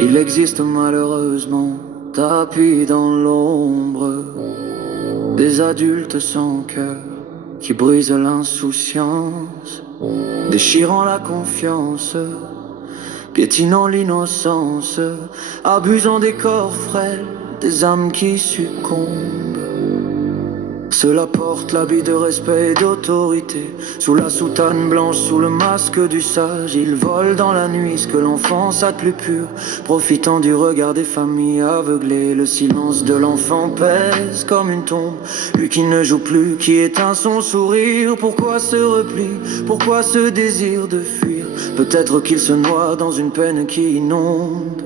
Il existe malheureusement, tapis dans l'ombre, des adultes sans cœur qui brisent l'insouciance, déchirant la confiance, piétinant l'innocence, abusant des corps frêles, des âmes qui succombent. Cela porte l'habit de respect et d'autorité. Sous la soutane blanche, sous le masque du sage, ils volent dans la nuit ce que l'enfance a de plus pur, profitant du regard des familles aveuglées. Le silence de l'enfant pèse comme une tombe. Lui qui ne joue plus, qui éteint son sourire. Pourquoi ce repli? Pourquoi ce désir de fuir? Peut-être qu'il se noie dans une peine qui inonde.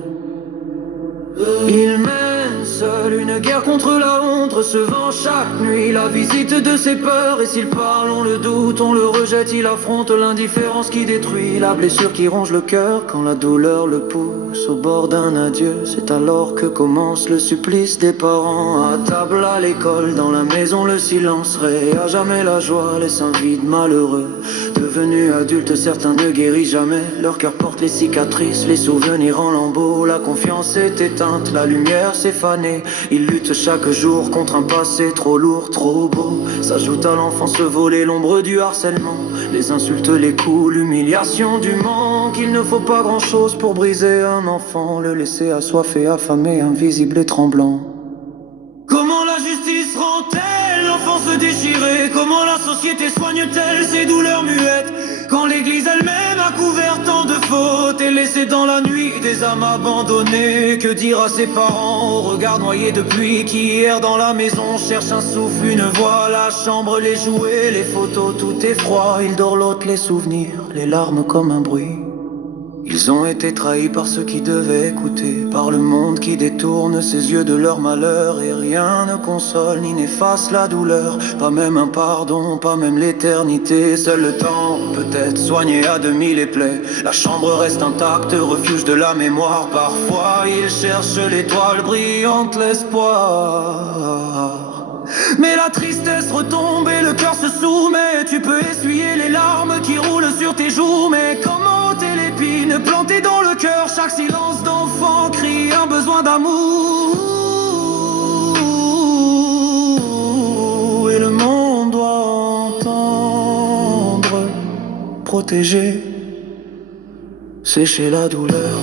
Il mène seul une guerre contre la honte, recevant chaque nuit la visite de ses peurs. Et s'il parle, on le doute, on le rejette, il affronte l'indifférence qui détruit, la blessure qui ronge le cœur quand la douleur le pousse au bord d'un adieu. C'est alors que commence le supplice des parents. À table, à l'école, dans la maison, le silence règne. À jamais la joie laisse un vide malheureux. Devenus adultes, certains ne guérissent jamais. Leur cœur porte les cicatrices, les souvenirs en lambeaux. La confiance est éteinte, la lumière s'est fanée. Ils luttent chaque jour contre un passé trop lourd, trop beau. S'ajoute à l'enfance volée l'ombre du harcèlement, les insultes, les coups, l'humiliation du manque. Il ne faut pas grand-chose pour briser un enfant, le laisser assoiffé, affamé, invisible et tremblant. Comment la justice rend-elle l'enfance déchirée? Comment la société soigne-t-elle ces douleurs muettes? Quand l'église elle-même a couvert tant de fautes et laissé dans la nuit des âmes abandonnées. Que dire à ses parents au regard noyé de pluie, qui hier dans la maison cherche un souffle, une voix? La chambre, les jouets, les photos, tout est froid. Il dort l'autre, les souvenirs, les larmes comme un bruit. Ils ont été trahis par ceux qui devaient écouter, par le monde qui détourne ses yeux de leur malheur. Et rien ne console ni n'efface la douleur, pas même un pardon, pas même l'éternité. Seul le temps peut-être soigner à demi les plaies. La chambre reste intacte, refuge de la mémoire. Parfois ils cherchent l'étoile brillante, l'espoir. Mais la tristesse retombe et le cœur se soumet. Tu peux essuyer les larmes qui roulent sur tes joues, mais comment ôter l'épine plantée dans le cœur? Chaque silence d'enfant crie un besoin d'amour. Et le monde doit entendre, protéger, sécher la douleur.